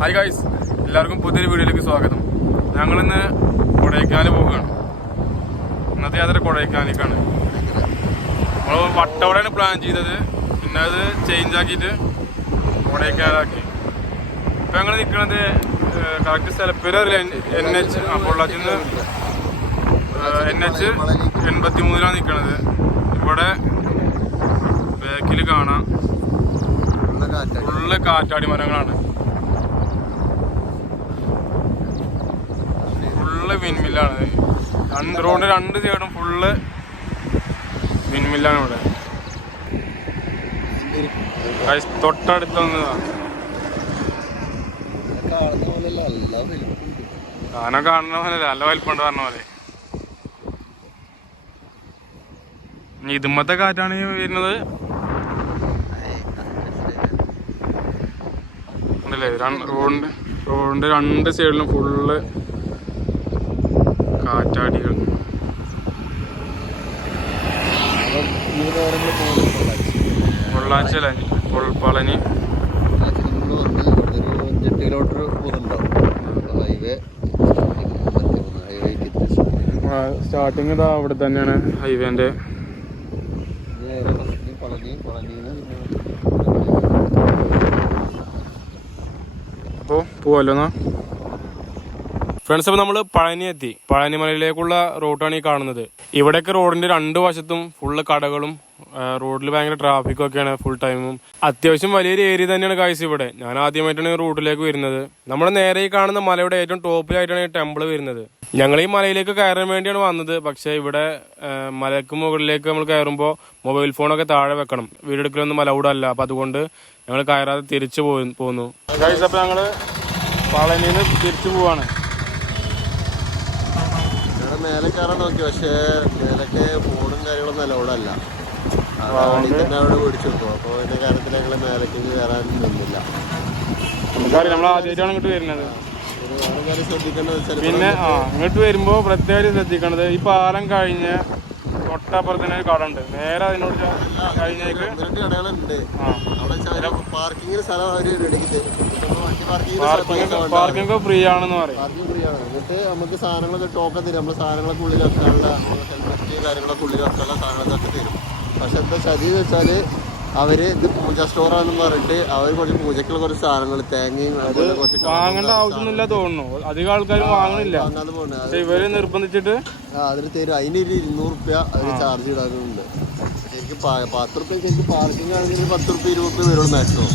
Hi guys, എല്ലാവർക്കും പുതിയൊരു വീഡിയോയിലേക്ക് സ്വാഗതം. ഞങ്ങളിന്ന് കൊടൈക്കനാൽ പോവുകയാണ്. ഇന്നത്തെ യാത്ര കൊടൈക്കനാലിലേക്കാണ്. നമ്മൾ വട്ടവടയാണ് പ്ലാൻ ചെയ്തത്, പിന്നെ അത് ചേഞ്ച് ആക്കിയിട്ട് കൊടൈക്കനാലാക്കി. ഇപ്പം ഞങ്ങൾ നിൽക്കുന്നത് കറക്റ്റ് സ്ഥലപ്പേര് NH പൊള്ളാച്ചിയിൽ നിന്ന് NH 83 നിൽക്കുന്നത്. ഇവിടെ ബാക്കിൽ കാണാം ഫുള്ള് കാറ്റാടി മരങ്ങളാണ്, ഫുള്ള് വിൻമില്ലാണ്. റോഡിന്റെ രണ്ട് സൈഡും ഫുള്ള് വിൻമില്ലാണ്. ഇവിടെ തൊട്ടടുത്ത് വന്നതാണ്. ആന കാണുന്ന പോലെ നല്ല വലിപ്പമുണ്ട് പറഞ്ഞ പോലെ. ഇതുമത്തെ കാറ്റാണ് വരുന്നത്. റോഡിന്റെ രണ്ട് സൈഡിലും ഫുള്ള് കാറ്റാടികൾ. പൊള്ളാച്ചി പളനി സ്റ്റാർട്ടിങ് ഇതാ അവിടെ തന്നെയാണ് ഹൈവേന്റെ. അപ്പോൾ പോവല്ലോ എന്നാ ഫ്രണ്ട്സ്. അപ്പോൾ നമ്മൾ പഴനി എത്തി. പഴനിമലയിലേക്കുള്ള റൂട്ടാണ് ഈ കാണുന്നത്. ഇവിടെയൊക്കെ റോഡിന്റെ രണ്ട് വശത്തും ഫുള്ള് കടകളും റോഡിൽ ഭയങ്കര ട്രാഫിക്കും ഒക്കെയാണ് ഫുൾ ടൈമും. അത്യാവശ്യം വലിയൊരു ഏരിയ തന്നെയാണ് കാഴ്ച ഇവിടെ. ഞാൻ ആദ്യമായിട്ടാണ് ഈ റൂട്ടിലേക്ക് വരുന്നത്. നമ്മുടെ നേരെ ഈ കാണുന്ന മലയുടെ ഏറ്റവും ടോപ്പിലായിട്ടാണ് ഈ ടെമ്പിൾ വരുന്നത്. ഞങ്ങൾ ഈ മലയിലേക്ക് കയറാൻ വേണ്ടിയാണ് വന്നത്. പക്ഷേ ഇവിടെ മലയ്ക്ക് മുകളിലേക്ക് നമ്മൾ കയറുമ്പോൾ മൊബൈൽ ഫോണൊക്കെ താഴെ വെക്കണം. വീഡിയോ എടുക്കലൊന്നും അലൗഡ് അല്ല. അപ്പം അതുകൊണ്ട് ഞങ്ങൾ കയറാതെ തിരിച്ചു പോന്നു. അപ്പോൾ ഞങ്ങൾ പളനിയിൽ നിന്ന് തിരിച്ചു പോവാണ്. മേലെ കയറാൻ നോക്കി, പക്ഷേ മേലൊക്കെ ഫോണും കാര്യങ്ങളൊന്നും അലൗഡല്ല. തന്നെ അവിടെ പിടിച്ചു വെക്കും. അപ്പോൾ ഇതിന്റെ കാര്യത്തിൽ ഞങ്ങൾ മേലേക്ക് കയറാൻ നിന്നില്ല. നമ്മൾ ആദ്യമായിട്ടാണ് ഇങ്ങോട്ട് വരുന്നത്. ശ്രദ്ധിക്കേണ്ടത് പിന്നെ ഇങ്ങോട്ട് വരുമ്പോ പ്രത്യേകം ശ്രദ്ധിക്കേണ്ടത്, ഈ പാലം കഴിഞ്ഞ് തൊട്ടപ്പുറത്തിന് ഒരു കട ഉണ്ട്. നേരെ അതിനോട് കഴിഞ്ഞേക്ക് കടകളുണ്ട്. പാർക്കിങ്ങിന് സ്ഥലം പാർക്കിംഗ് ഫ്രീ ആണെന്ന് പറയും. എന്നിട്ട് നമുക്ക് സാധനങ്ങളൊക്കെ ടോക്കൺ തരും. നമ്മൾ സാധനങ്ങളൊക്കെ ഉള്ളിൽ വെക്കാനുള്ള ഹെൽമെറ്റ് കാര്യങ്ങളൊക്കെ ഉള്ളിൽ വെക്കാനുള്ള സാധനങ്ങളൊക്കെ തരും. പക്ഷെ എന്താ ചതി എന്ന് വെച്ചാൽ അവര് ഇത് പൂജ സ്റ്റോറാണെന്ന് പറഞ്ഞിട്ട് അവർ കുറച്ച് പൂജക്കുള്ള കുറച്ച് സാധനങ്ങൾ തേങ്ങയും വാങ്ങേണ്ട ആവശ്യമൊന്നുമില്ല തോന്നുന്നു. അധികം ആൾക്കാരും വാങ്ങണില്ല. ഇവര് നിർബന്ധിച്ചിട്ട് അതിന് തരും. അതിന് 200 രൂപ അതിന് ചാർജ് ഇടാനുണ്ട്. ശരിക്കും 10 രൂപ ശരിക്കും പാർക്കിംഗ് ആണെങ്കിൽ 10 രൂപ 20 രൂപ വരുള്ളൂ മാക്സിമം.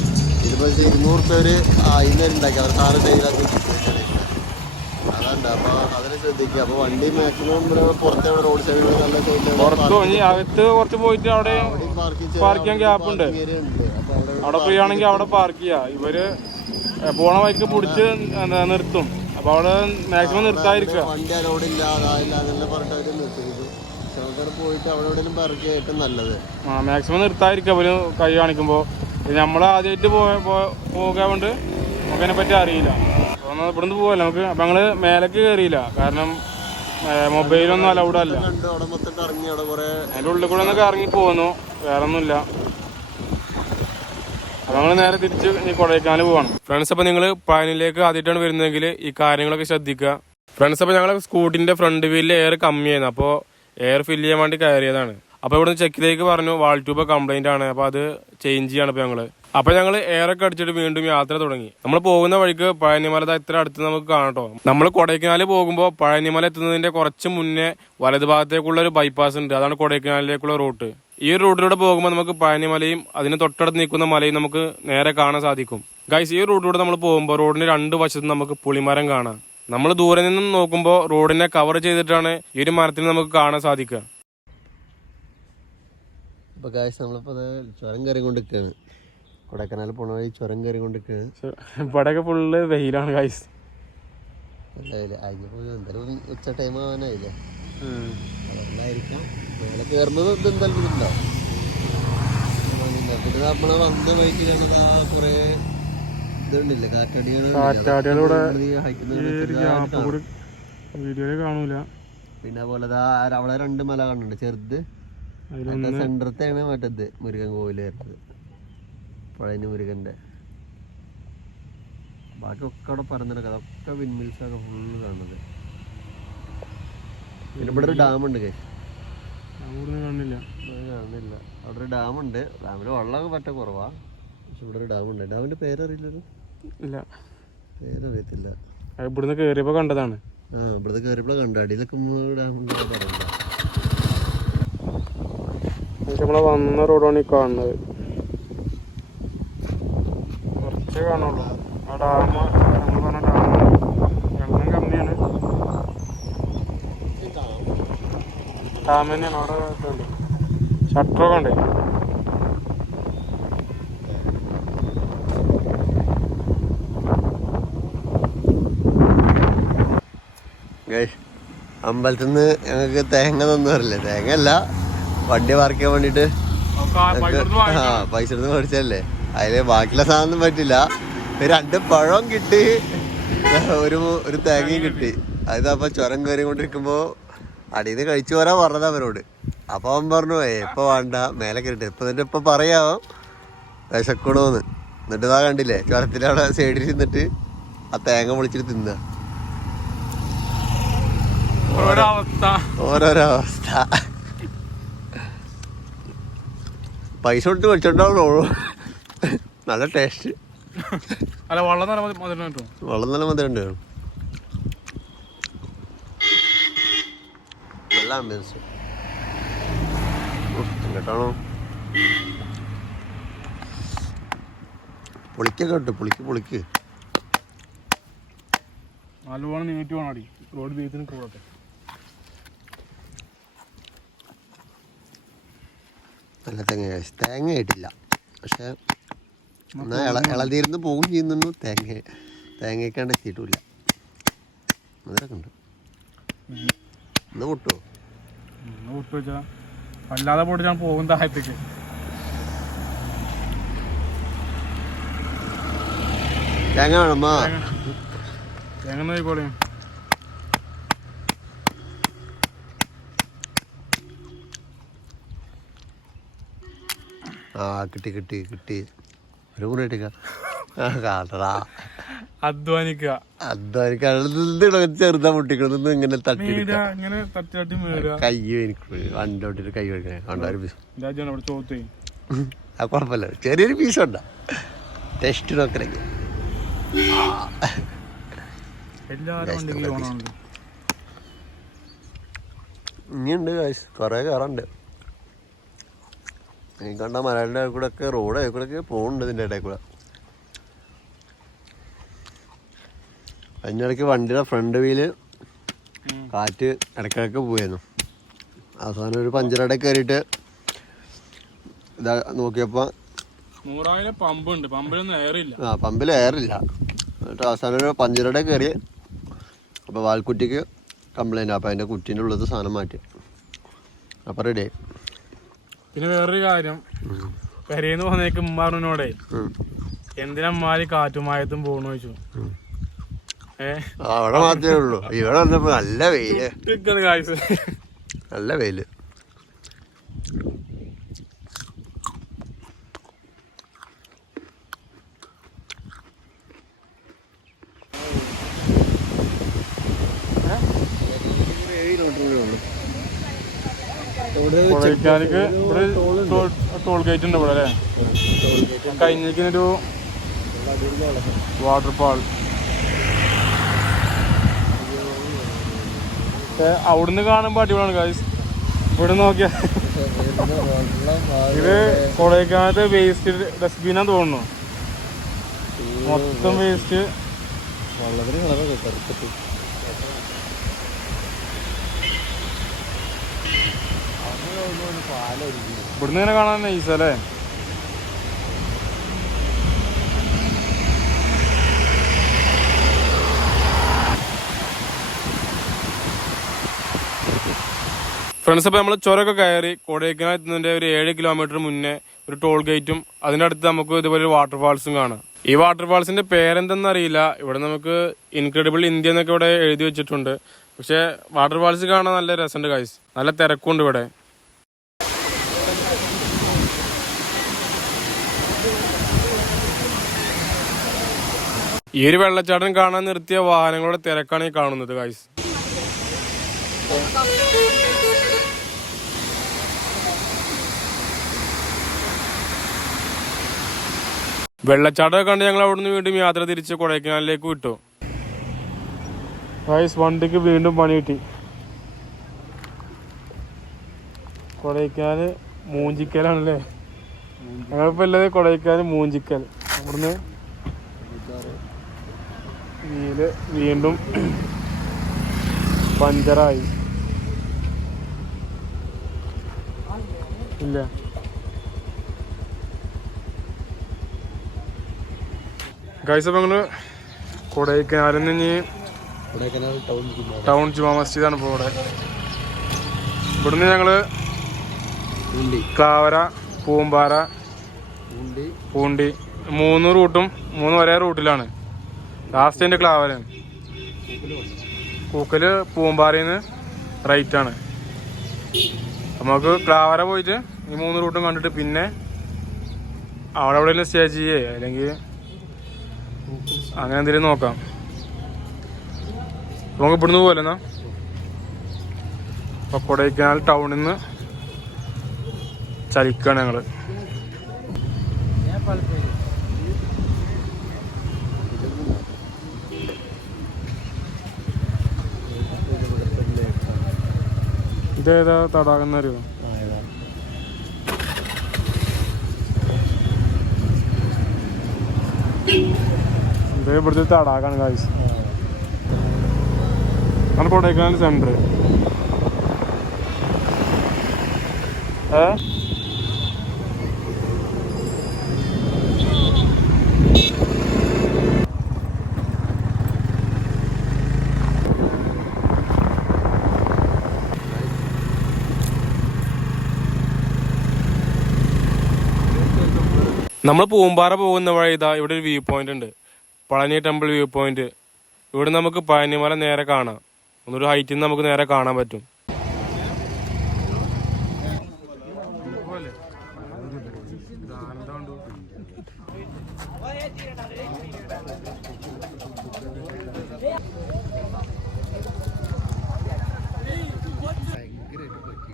ഇതിപ്പോ 200 രൂപ ഒരു ഉണ്ടാക്കി അവർ സാധനം ഡെയിലാക്കി അതല്ല. അപ്പൊ അതിനെ ശ്രദ്ധിക്കുക. അപ്പൊ വണ്ടി മാക്സിമം പുറത്തെ റോഡ് സൈഡിൽ നല്ല അകത്ത് കുറച്ച് പോയിട്ട് അവിടെ പാർക്ക് ചെയ്യാൻ ഗ്യാപ്പ് ഉണ്ട്. അവിടെ ഫ്രീ ആണെങ്കിൽ അവിടെ പാർക്ക് ചെയ്യാം. ഇവര് പോണ വഴിക്ക് പിടിച്ച് നിർത്തും. അപ്പൊ അവിടെ മാക്സിമം നിർത്താതിരിക്കുക. വണ്ടി അലോഡില്ല അതായില്ല അങ്ങനെ പറഞ്ഞിട്ട് അവര് നിർത്തിയിരിക്കും. പോയിട്ട് അവിടെ എവിടെയും പാർക്ക് ചെയ്യാൻ ഏറ്റവും നല്ലത്. മാക്സിമം നിർത്താതിരിക്കുക അവര് കൈ കാണിക്കുമ്പോ. നമ്മള് ആദ്യമായിട്ട് പോകാൻ കൊണ്ട് നമുക്ക് അതിനെ പറ്റി അറിയില്ല. ഇവിടുന്ന് പോവല്ല നമുക്ക്. അപ്പൊ ഞങ്ങള് മേലേക്ക് കയറിയില്ല, കാരണം മൊബൈലൊന്നും അലൗഡ് അല്ല. അതിന്റെ ഉള്ളിൽ കൂടെ ഒന്നൊക്കെ ഇറങ്ങി പോന്നു, വേറെ ഒന്നുമില്ല. അപ്പൊ ഞങ്ങള് നേരെ തിരിച്ച് കൊടൈക്കനാൽ പോവാണ് ഫ്രണ്ട്സ്. അപ്പൊ നിങ്ങള് പഴനിയിലേക്ക് ആദ്യമായിട്ടാണ് വരുന്നതെങ്കിൽ ഈ കാര്യങ്ങളൊക്കെ ശ്രദ്ധിക്കുക ഫ്രണ്ട്സ്. അപ്പൊ ഞങ്ങളെ സ്കൂട്ടിന്റെ ഫ്രണ്ട് വീലിൽ എയർ കമ്മിയായിരുന്നു. അപ്പോൾ എയർ ഫില്ല് ചെയ്യാൻ വേണ്ടി കയറിയതാണ്. അപ്പോൾ ഇവിടുന്ന് ചെക്കിലേക്ക് പറഞ്ഞു വാൾ ട്യൂബ് കംപ്ലൈന്റ് ആണ്. അപ്പോൾ അത് ചേഞ്ച് ചെയ്യാണ്. അപ്പോൾ ഞങ്ങൾ എയറൊക്കെ അടിച്ചിട്ട് വീണ്ടും യാത്ര തുടങ്ങി. നമ്മൾ പോകുന്ന വഴിക്ക് പഴനിമല ഇത്ര അടുത്ത് നമുക്ക് കാണട്ടോ. നമ്മൾ കൊടൈക്കനാൽ പോകുമ്പോൾ പഴനിമല എത്തുന്നതിന്റെ കുറച്ച് മുന്നേ വലതു ഭാഗത്തേക്കുള്ള ഒരു ബൈപ്പാസ് ഉണ്ട്. അതാണ് കൊടൈക്കനാലിലേക്കുള്ള റൂട്ട്. ഈ റൂട്ടിലൂടെ പോകുമ്പോൾ നമുക്ക് പഴനിമലയും അതിന് തൊട്ടടുത്ത് നിൽക്കുന്ന മലയും നമുക്ക് നേരെ കാണാൻ സാധിക്കും. ഗൈസ്, ഈ റൂട്ടിലൂടെ നമ്മൾ പോകുമ്പോൾ റോഡിന്റെ രണ്ട് വശത്തും നമുക്ക് പുളിമരം കാണാം. നമ്മൾ ദൂരെ നിന്നും നോക്കുമ്പോൾ റോഡിനെ കവർ ചെയ്തിട്ടാണ് ഈ ഒരു മരത്തിന് നമുക്ക് കാണാൻ സാധിക്കുക. ഇപ്പൊ ഗൈസ് നമ്മളിപ്പോ ചുരം കയറി കൊണ്ടിരിക്കുകയാണ്. കൊടൈക്കനാൽ പോണ വഴി ചുരം കയറി കൊണ്ടിരിക്കുകയാണ്. ഇവിടെയൊക്കെ ഫുള്ള് വെയിലാണ് ഗൈസ്. എന്തായാലും ഉച്ച ടൈം ആവാനായില്ലേ, അതുകൊണ്ടായിരിക്കാം മേലെ കയറുന്നത് എന്തായാലും ഉണ്ടാവും. പിന്നെ നമ്മള് വന്ന വഴിക്ക് കുറെ ഇതുണ്ടില്ലേ കാറ്റാടികളൂടെ കാണൂല. പിന്നെ അതുപോലെ അവിടെ 2 മല കാണുന്നുണ്ട് ചെറുത്. സെന്ററത്തെയാണ് മറ്റത് മുരുകൻ കോവില് വരുന്നത്, പഴനി മുരുകന്റെ. ബാക്കിയൊക്കെ അവിടെ പറഞ്ഞിട്ട് അതൊക്കെ വിൻമിൽസാണ് ഫുള്ള് കാണുന്നത്. പിന്നെ ഇവിടെ ഒരു ഡാമുണ്ട് കാണില്ല. കാണുന്നില്ല. അവിടെ ഒരു ഡാമുണ്ട്. ഡാമിൽ വെള്ളമൊക്കെ പറ്റ കുറവാ. പക്ഷെ ഇവിടെ ഒരു ഡാമുണ്ട്. ഡാമിന്റെ പേരറിയില്ലല്ലോ. ഇല്ല, പേരറിയത്തില്ല. ഇവിടുന്ന് കേറിയപ്പോ കണ്ടതാണ്. ഇവിടുന്ന് കയറിയപ്പോഴാണ് കണ്ടു. അടിയിലൊക്കെ ഡാമുണ്ട് പറയണ്ട. നമ്മളെ വന്ന റോഡാണ് ഈ കാണുന്നത്. കുറച്ചേ കാണുള്ളൂ. ആ ഡാം പറഞ്ഞ ഡാം വെള്ളം കമ്മിയാണ്. ഡാം തന്നെയാണ്. അവിടെ ഷട്ടറൊക്കെ ഉണ്ട്. അമ്പലത്തിൽ നിന്ന് ഞങ്ങൾക്ക് തേങ്ങ തന്നു പറയില്ലേ. തേങ്ങ അല്ല, വണ്ടി പാർക്ക് ചെയ്യാൻ വേണ്ടിട്ട് പൈസ എടുത്ത് മേടിച്ചല്ലേ. അതില് ബാക്കിയുള്ള സാധനം പറ്റില്ല. 2 പഴവും കിട്ടി, ഒരു തേങ്ങയും കിട്ടി. അതിപ്പോ ചുരം കയറി കൊണ്ടിരിക്കുമ്പോ അടിയിൽ നിന്ന് കഴിച്ചു പോരാ പറഞ്ഞത് അവരോട്. അപ്പൊ അവൻ പറഞ്ഞു ഇപ്പൊ വേണ്ട, മേലെ കയറിട്ട്. ഇപ്പൊ പറയാമോ വിശക്കണോന്ന്. എന്നിട്ട് ഇതാ കണ്ടില്ലേ, ചുരത്തിന്റെ അവിടെ സൈഡിൽ ഇരുന്നിട്ട് ആ തേങ്ങ പൊളിച്ചിട്ട് തിന്നുക. ഓരോരോ അവസ്ഥ. പൈസ കൊടുത്ത് മേടിച്ചോണ്ടാവുള്ളൂ. നല്ല ടേസ്റ്റ്. വെള്ളം നല്ല മധുരമുണ്ട്. നല്ല ആംബിയൻസ്. എങ്ങോട്ടാണോ പൊളിക്കൊക്കെ ഇട്ടു. പൊളിക്ക് നല്ലോണം നീട്ടി വേണടി. റോഡ് വീതിന് കൂടട്ടെ. നല്ല തേങ്ങ ആയിട്ടില്ല. പക്ഷെ എന്നാൽ ഇളതീർന്ന് പോകും ചെയ്യുന്നു. തേങ്ങയ്ക്കാണ്ട് എത്തിയിട്ടില്ല. അതിലൊക്കെ ഉണ്ട്. ഇന്ന് പൊട്ടുമോ? വെച്ചാ അല്ലാതെ പോയിട്ട് ഞാൻ പോകും താഴത്തേക്ക്. തേങ്ങ വേണമ്മാ. തേങ്ങ നോക്കിക്കോളേ. കിട്ടി ഒരു മുറി കാട്ടടാ. ചെറുതാ പൊട്ടിക്കണത്. ഇങ്ങനെ തട്ടി കയ്യോ എനിക്ക് വണ്ടോട്ടിട്ട് കൈ വെക്കണേ. കണ്ടൊരു പീസ് ആ കുഴപ്പമില്ല. ചെറിയൊരു പീസ് ഉണ്ടാ. ടെസ്റ്റ് നോക്കണെങ്കിൽ ഇനിയുണ്ട്. കൊറേ കയറുണ്ട്. ഈ കണ്ട മലയുടെ കൂടെ ഒക്കെ റോഡ് കൂടെ പോകുന്നുണ്ട്. ഇതിൻ്റെ ഇടയിൽ കൂടെ അതിനിടയ്ക്ക് വണ്ടിയുടെ ഫ്രണ്ട് വീല് കാറ്റ് ഇടയ്ക്കിടയ്ക്ക് പോയിരുന്നു. അവസാനം ഒരു പഞ്ചറടെ കയറിയിട്ട് ഇതാ നോക്കിയപ്പോൾ പമ്പിൽ എയറില്ല. എന്നിട്ട് അവസാനം ഒരു പഞ്ചറടെ കയറി. അപ്പോൾ വാൽക്കുറ്റിക്ക് കംപ്ലൈൻറ്റ്. അപ്പോൾ അതിൻ്റെ കുറ്റീൻ്റെ ഉള്ളത് സാധനം മാറ്റി. അപ്പോൾ റെഡി ആയി. പിന്നെ വേറൊരു കാര്യം, കരയെന്ന് പറഞ്ഞേക്ക് ഉമ്മാറിനോടെ എന്തിനാ ഉമ്മാരി കാറ്റുമായത്തും പോകണു ചോദിച്ചു. അവിടെ മാത്രമേ ഉള്ളൂ. ഇവിടെ വന്നപ്പോ നല്ല വെയില്. നല്ല വെയില്. ടോൾ ഗേറ്റ് ഉണ്ട് ഇവിടെ അല്ലേ. കഴിഞ്ഞൊരു വാട്ടർഫാൾ. അവിടുന്ന് കാണുമ്പോ അടിപൊളിയാണ് ഗൈസ്. ഇവിടെ നോക്കിയാ ഇത് കൊടൈക്കനാലത്തെ വേസ്റ്റ് ഡസ്റ്റ്ബിനാന്ന് തോന്നുന്നു. മൊത്തം വേസ്റ്റ്. ഇവിടുന്ന് ഇങ്ങനെ കാണാൻ നൈസല്ലേ. ഫ്രണ്ട്സ്, അപ്പോൾ നമ്മൾ ചുരമൊക്കെ കയറി കൊടൈക്കനാൽ എത്തുന്നതിൻ്റെ ഒരു 7 കിലോമീറ്റർ മുന്നേ ഒരു ടോൾ ഗേറ്റും അതിൻ്റെ അടുത്ത് നമുക്ക് ഇതുപോലെ ഒരു വാട്ടർഫാൾസും കാണാം. ഈ വാട്ടർഫാൾസിന്റെ പേരെന്തെന്ന് അറിയില്ല. ഇവിടെ നമുക്ക് ഇൻക്രെഡിബിൾ ഇന്ത്യ എന്നൊക്കെ ഇവിടെ എഴുതി വെച്ചിട്ടുണ്ട്. പക്ഷെ വാട്ടർഫാൾസ് കാണാൻ നല്ല രസമുണ്ട് ഗൈസ്. നല്ല തിരക്കുണ്ട് ഇവിടെ. ഈ ഒരു വെള്ളച്ചാട്ടം കാണാൻ നിർത്തിയ വാഹനങ്ങളുടെ തിരക്കാണ് ഈ കാണുന്നത് ഗൈസ്. വെള്ളച്ചാട്ടമൊക്കെ കണ്ട് ഞങ്ങൾ അവിടുന്ന് വീണ്ടും യാത്ര തിരിച്ച് കൊടൈക്കനാലിലേക്ക് വിട്ടു ഗൈസ്. വണ്ടിക്ക് വീണ്ടും പണി കിട്ടി. കൊടൈക്കനാല് മൂഞ്ചിക്കലാണല്ലേ. ഞങ്ങളിപ്പോ ഉള്ളത് കൊടൈക്കനാല് മൂഞ്ചിക്കൽ. അവിടുന്ന് വീല് വീണ്ടും പഞ്ചറായി. ഇല്ല ഗൈസ്, അപ്പൊ ഞങ്ങള് കൊടൈക്കനാലിൽ നിന്ന് ടൗൺ ജുമാ മസ്ജിദാണ് ഇപ്പോൾ ഇവിടെ. ഇവിടുന്ന് ഞങ്ങള് ക്ലാവര, പൂമ്പാറ, പൂണ്ടി 3 റൂട്ടും 3 ഒരേ റൂട്ടിലാണ്. ലാസ്റ്റ് എൻ്റെ ക്ലാവരയാണ്. കൂക്കല് പൂമ്പാറയിന്ന് റൈറ്റ് ആണ്. നമുക്ക് ക്ലാവര പോയിട്ട് ഈ 3 റൂട്ടും കണ്ടിട്ട് പിന്നെ അവിടെ എവിടെയെങ്കിലും സ്റ്റേ ചെയ്യേ അല്ലെങ്കിൽ അങ്ങനെ എന്തെങ്കിലും നോക്കാം. നമുക്ക് ഇവിടുന്ന് പോലെന്നാ. അപ്പൊ കൊടൈക്കനാൽ ടൗണിൽ നിന്ന് ചലിക്കാണ് ഞങ്ങള്. ഇതേതാ തടാകം അറിയോ? ഇത് ഇവിടുത്തെ തടാകാണ് ഗൈസ്. ആണ് കൊടൈക്കനാൽ സെന്റർ. നമ്മൾ പൂമ്പാറ പോകുന്ന വഴി ഇതാ ഇവിടെ ഒരു വ്യൂ പോയിന്റ് ഉണ്ട്, പളനി ടെമ്പിൾ വ്യൂ പോയിന്റ്. ഇവിടെ നമുക്ക് പഴനിമല നേരെ കാണാം. ഒന്നൊരു ഹൈറ്റിൽ നിന്ന് നമുക്ക് നേരെ കാണാൻ പറ്റും.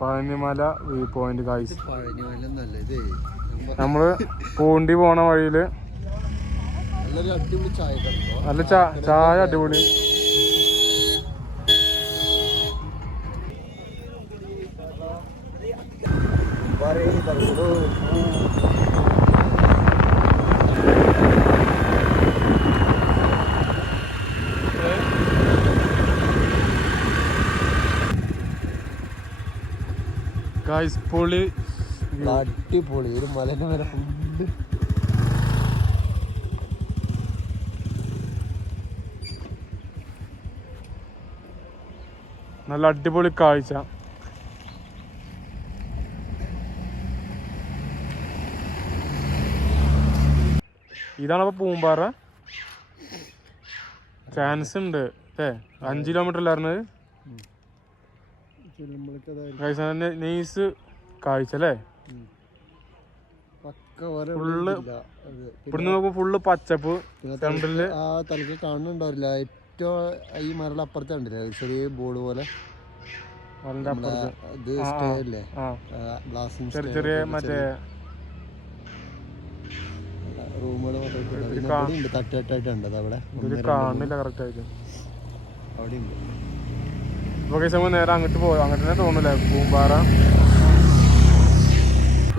Palanimala view point guys. നമ്മള് പൂണ്ടി പോണ വഴിയില് നല്ല ചായ അടിപൊളി. ഗൈസ് പൊളി, അടിപൊളി ഒരു മലന്റെ വരെ ഫുഡ്. നല്ല അടിപൊളി കാഴ്ച. ഇതാണപ്പോ പൂമ്പാറ. ചാൻസ് ഉണ്ട് അല്ലേ? 5 കിലോമീറ്റർ അല്ലായിരുന്നത് നൈസ് കാഴ്ച അല്ലേ? ഫുള്ള് ഇവിടുന്ന് നോക്കുമ്പോ ഫുള്ള് പച്ചപ്പ്. സെൻട്രലില് ആ തലക്ക് കാണുന്നുണ്ടാവില്ല. ഏറ്റവും ഈ മരയുടെ അപ്പുറത്ത് കണ്ടില്ലേ ചെറിയ ബോർഡ് പോലെ ചെറിയ ചെറിയ മറ്റേ റൂമുകൾ തട്ടായിട്ടുണ്ട് അവിടെ കാണില്ല കറക്റ്റ് ആയിട്ട്. അവിടെ ഉണ്ട്. ഇപ്പൊ നേരെ അങ്ങോട്ട് പോയോ? അങ്ങോട്ട് തന്നെ തോന്നില്ലേ? പൂമ്പാറ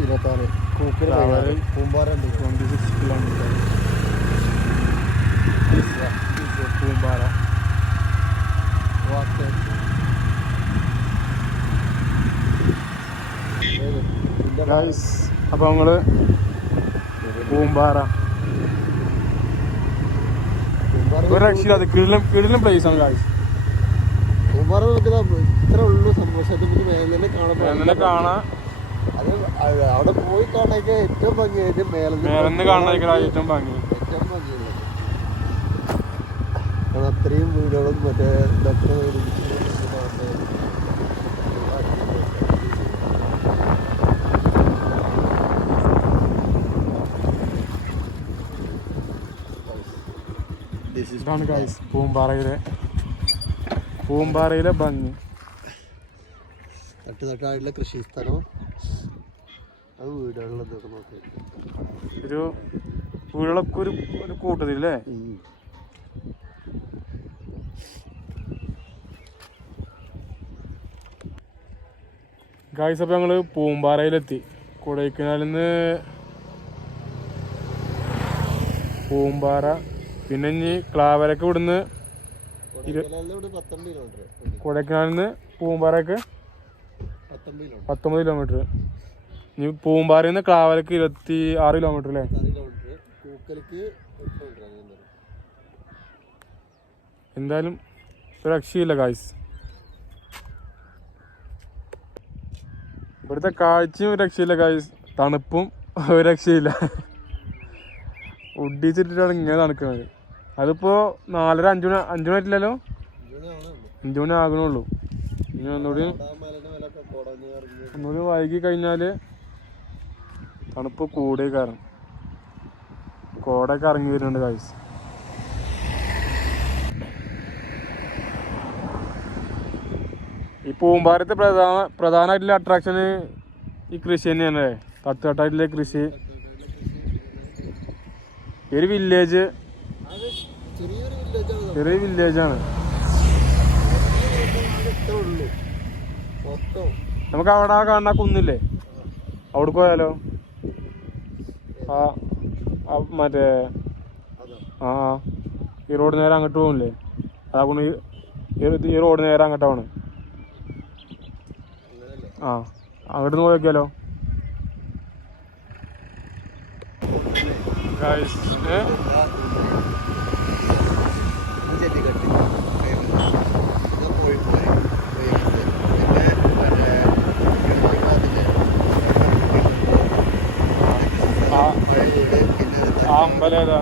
26 പൂമ്പാറ 26 കിലോമീറ്റർ പൂമ്പാറ. അപ്പൊ നമ്മള് പൂമ്പാറ ഒരു രക്ഷയില്ലാതെ കിടിലം പ്ലേസ് ആണ് ഗായ്സ്. പൂമ്പാറ ഇത്ര ഉള്ളു സംഭവം. മേലെ കാണാം. അത് അവിടെ പോയി കാണാനൊക്കെ ഏറ്റവും ഭംഗിയായിട്ട് മേലെന്ന് കാണാൻ ഏറ്റവും ഭംഗി. അത്രയും വീടുകളും മറ്റേ ഇതൊക്കെ ഇതാണ് ഗൈസ് പൂമ്പാറയിലെ ഭംഗി. തട്ടുതട്ടായിട്ടുള്ള കൃഷി സ്ഥലം, അത് വീടുകളിലൊക്കെ നോക്കി ഒരു വീടുകളൊക്കെ ഒരു കൂട്ടത്തില്ലേ. ഗൈസ്, അപ്പോൾ ഞങ്ങൾ പൂമ്പാറയിലെത്തി. കൊടൈക്കനാലിൽ നിന്ന് പൂമ്പാറ, പിന്നെ ഇനി ക്ലാവരക്ക് ഇവിടുന്ന് കൊടൈക്കനാലിൽ നിന്ന് പൂമ്പാറക്ക് 19 കിലോമീറ്റർ. ഇനി പൂമ്പാറയിൽ നിന്ന് ക്ലാവരക്ക് 26 കിലോമീറ്റർ അല്ലേ. എന്തായാലും ഒരു രക്ഷയില്ല ഗൈസ്. ഇവിടുത്തെ കാഴ്ചയും ഒരു രക്ഷയില്ല ഗൈസ്, തണുപ്പും ഒരു രക്ഷയില്ല. ഉഡിച്ചിട്ടിട്ടാണ് ഇങ്ങനെ തണുക്കുന്നത്. അതിപ്പോ 4:30 5 മണി ആയിട്ടില്ലല്ലോ, 5 മണി ആകണുള്ളൂ. ഇനി ഒന്നുകൂടി വൈകി കഴിഞ്ഞാല് തണുപ്പ് കൂടിയ കാരണം കോടൊക്കെ ഇറങ്ങി വരുന്നുണ്ട് ഗൈസ്. ഈ പൂമ്പാറത്തെ പ്രധാനമായിട്ടുള്ള അട്രാക്ഷന് ഈ കൃഷി തന്നെയാണ്. തട്ടുതട്ടായിട്ടുള്ള കൃഷി. ഒരു വില്ലേജ്, ചെറിയ വില്ലേജാണ്. നമുക്ക് അവിടെ കാണുന്ന കുന്നില്ലേ, അവിടെ പോയാലോ? മറ്റേ ഈ റോഡ് നേരെ അങ്ങോട്ട് പോകില്ലേ, അതുകൊണ്ട് ഈ റോഡ് നേരെ അങ്ങോട്ടാണ്. അങ്ങോട്ട് നോക്കിയാലോ ഗൈസ്. അമ്പലം ഏതാ?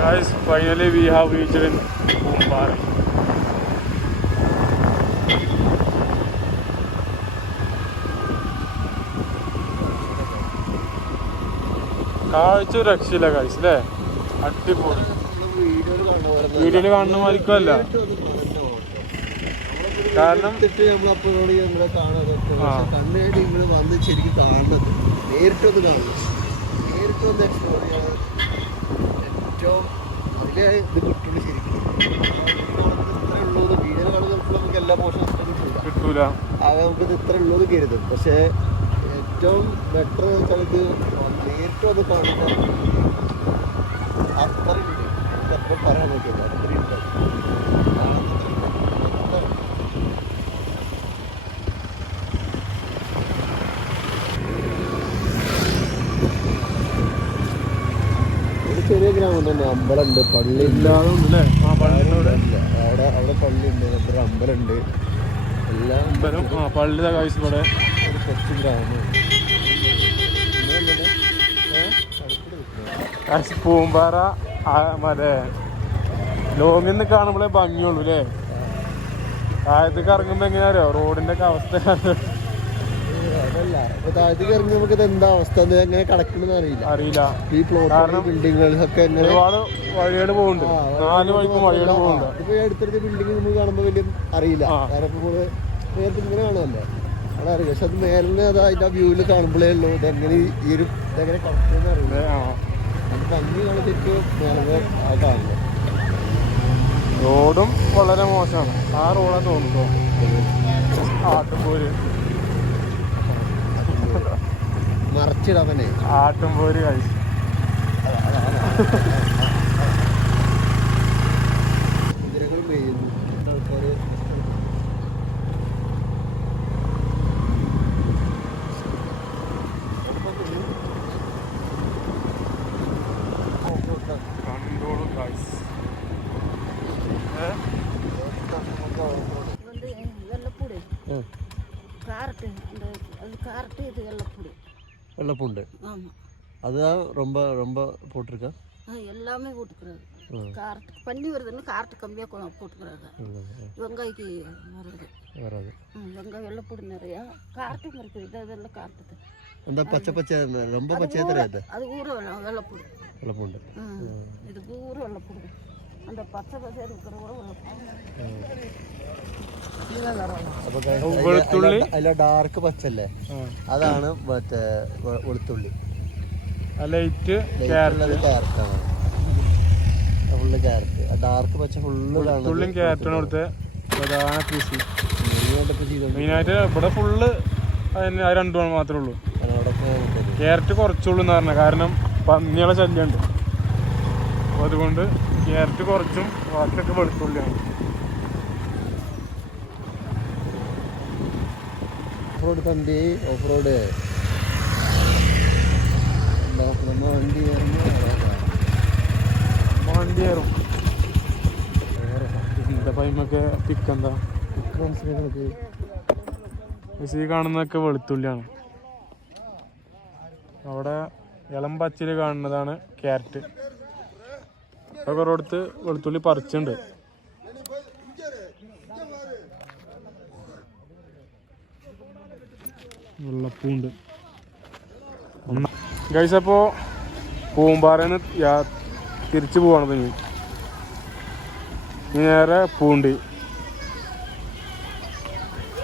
Guys, finally we have reached in Pumbari. കാഴ്ച രക്ഷയില്ല ഗൈസ് അല്ലേ, അടിപൊളി. വീഡിയോയിൽ കാണുന്ന മാതിരിക്കുമല്ല, കാരണം കണ്ണായിട്ട് നിങ്ങൾ വന്ന് ശരിക്കും കാണുന്നത് നേരിട്ടൊന്ന് കാണുന്നത്, നേരിട്ടൊന്ന് എക്സ്പ്ലോർ ചെയ്യാൻ ഏറ്റവും അതിലെ ഇത് കിട്ടുള്ളൂ ശരിക്കും. ഇത്ര ഉള്ളത് വീഡിയോ കാണുമ്പോൾ നമുക്ക് എല്ലാ പോർഷനും കിട്ടൂല, നമുക്കിത് ഇത്ര ഉള്ളത് കരുതും. പക്ഷേ ഏറ്റവും ബെറ്റർ വെച്ചാൽ ഇത് നേരിട്ടും അത് കാണുമ്പോൾ അത്രയുണ്ട്. അത്ര പറയാൻ നോക്കിയത് അത്രയുണ്ട്. ചെറിയ ഗ്രാമം തന്നെ, അമ്പലമുണ്ട്, പള്ളി ഇല്ലാതെ അവിടെ പള്ളിയുണ്ട്, ഒരു അമ്പലമുണ്ട്, എല്ലാം പള്ളിയുടെ കാഴ്ച ഇവിടെ ഒരു കൊച്ചു ഗ്രാമം. പൂമ്പാറ മറ്റേ ലോങ്ങിൽ നിന്ന് കാണുമ്പോഴേ ഭംഗിയുള്ളൂ അല്ലേ. താഴത്തേക്ക് ഇറങ്ങുമ്പോ എങ്ങനെയാ അറിയോ റോഡിന്റെ ഒക്കെ അവസ്ഥ? അതല്ല, ഇപ്പൊ താഴത്തേക്ക് ഇറങ്ങി നമുക്ക് ഇത് എന്താ അവസ്ഥ, എങ്ങനെ കിടക്കണെന്ന് അറിയില്ല. ഈ പ്ലോട്ട് ബിൽഡിങ്ങുകളൊക്കെ ഒരുപാട് വഴികൾ പോകുന്നുണ്ട്, 4 വഴിക്കും വഴികൾ പോകുന്നുണ്ട്. ഇപ്പൊ അടുത്തടുത്ത ബിൽഡിങ് നമുക്ക് കാണുമ്പോൾ വലിയ അറിയില്ല, കാരണം നമ്മള് നേരത്തെ ഇങ്ങനെ കാണുമല്ലോ, അവിടെ അറിയില്ല. പക്ഷെ അത് മേലിന് അത് അതിന്റെ വ്യൂവിൽ കാണുമ്പോഴേ ഉള്ളൂ ഇതെങ്ങനെ ഇതെങ്ങനെ കിടക്കുമെന്ന് അറിയില്ല. നമുക്ക് ഭംഗി കാണാൻ ശരിക്കും മേലെ ആ കാണില്ല. റോഡും വളരെ മോശമാണ്. ആ റോഡാ തോന്നുന്നു ആട്ടുംപോര്, മറച്ചിടാൻ ആട്ടുംപോര് കഴിച്ചു. വെള്ളപ്പുണ്ട്. அதுதான் ரொம்ப ரொம்ப போட்டிருக்கா. எல்லாமே போட்டுக்கிறாரு. காரத்துக்கு பண்ணி வருதுன்னு காரத்து கம்மியாக போட்டுக்கிறாங்க. வெங்காய்க்கு வராது. வெங்காயம் வெள்ளைப்பூடு நிறையா காரத்துக்கும் இருக்குது. இதெல்லாம் காரத்துக்கு அந்த பச்சை பச்சை ரொம்ப பச்சையாக தெரியாது. அது ஊற வெள்ளைப்பூடு. வெள்ளைப்பூண்டு இது ஊற வெள்ளைப்பூடு. அந்த പച്ച പച്ച അല്ല ഡാർക്ക് പച്ചല്ലേ അതാണ് മറ്റേ വെളുത്തുള്ളി ലൈറ്റ് ക്യാരറ്റാണ് ഫുള്ള് ക്യാരറ്റ് ഡാർക്ക് പച്ച ഫുള്ള് വെളുത്തുള്ളിയും ക്യാരറ്റാണ് ഇവിടുത്തെ പ്രധാന കൃഷി. മെയിനായിട്ട് ഇവിടെ ഫുള്ള് രണ്ടു മാത്രമേ ഉള്ളൂ. ക്യാരറ്റ് കുറച്ചുള്ളൂ എന്ന് പറഞ്ഞാൽ കാരണം പന്നികളെ ശല്യമുണ്ട്. അപ്പോൾ അതുകൊണ്ട് ക്യാരറ്റ് കുറച്ചും ബാക്കിയൊക്കെ വെളുത്തുള്ളിയാണ്. ഓഫ് റോഡ് തമ്പി ഓഫ് റോഡ് വണ്ടി കയറും. എന്താ പൈമൊക്കെ പിക്കെന്താ ഈ കാണുന്നതൊക്കെ വെളുത്തുള്ളിയാണ്. അവിടെ ഇളം പച്ചിൽ കാണുന്നതാണ് ക്യാരറ്റ്. അതൊക്കെ ഒരിടത്ത് വെളുത്തുള്ളി പറിച്ചുണ്ട്. വെള്ളപ്പൂണ്ട് ഗൈസ്. അപ്പോൾ പൂമ്പാറന്ന് തിരിച്ചു പോവാണ്. പിന്നെ നേരെ പൂണ്ടി.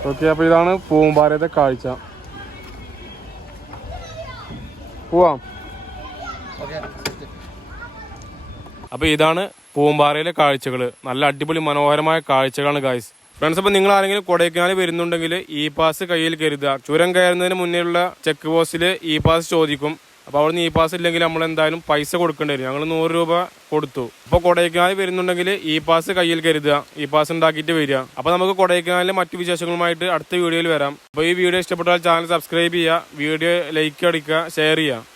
ഓക്കെ, അപ്പോൾ ഇതാണ് പൂമ്പാറത്തെ കാഴ്ച. പോവാം. അപ്പോൾ ഇതാണ് പൂമ്പാറയിലെ കാഴ്ചകൾ. നല്ല അടിപൊളി മനോഹരമായ കാഴ്ചകളാണ് ഗായ്സ്. ഫ്രണ്ട്സ്, അപ്പോൾ നിങ്ങൾ ആരെങ്കിലും കൊടൈക്കനാൽ വരുന്നുണ്ടെങ്കിൽ ഇ പാസ് കയ്യിൽ കരുതുക. ചുരം കയറുന്നതിന് മുന്നേയുള്ള ചെക്ക് പോസ്റ്റിൽ ഇ പാസ് ചോദിക്കും. അപ്പോൾ അവിടുന്ന് ഇ പാസ് ഇല്ലെങ്കിൽ നമ്മൾ എന്തായാലും പൈസ കൊടുക്കേണ്ടി വരും. ഞങ്ങൾ 100 രൂപ കൊടുത്തു. അപ്പോൾ കൊടൈക്കനാൽ വരുന്നുണ്ടെങ്കിൽ ഇ പാസ് കയ്യിൽ കരുതുക. ഇ പാസ് ഉണ്ടാക്കിയിട്ട് വരിക. അപ്പോൾ നമുക്ക് കൊടൈക്കനാലിലെ മറ്റു വിശേഷങ്ങളുമായിട്ട് അടുത്ത വീഡിയോയിൽ വരാം. അപ്പോൾ ഈ വീഡിയോ ഇഷ്ടപ്പെട്ടാൽ ചാനൽ സബ്സ്ക്രൈബ് ചെയ്യുക, വീഡിയോ ലൈക്ക് അടിക്കുക, ഷെയർ ചെയ്യുക.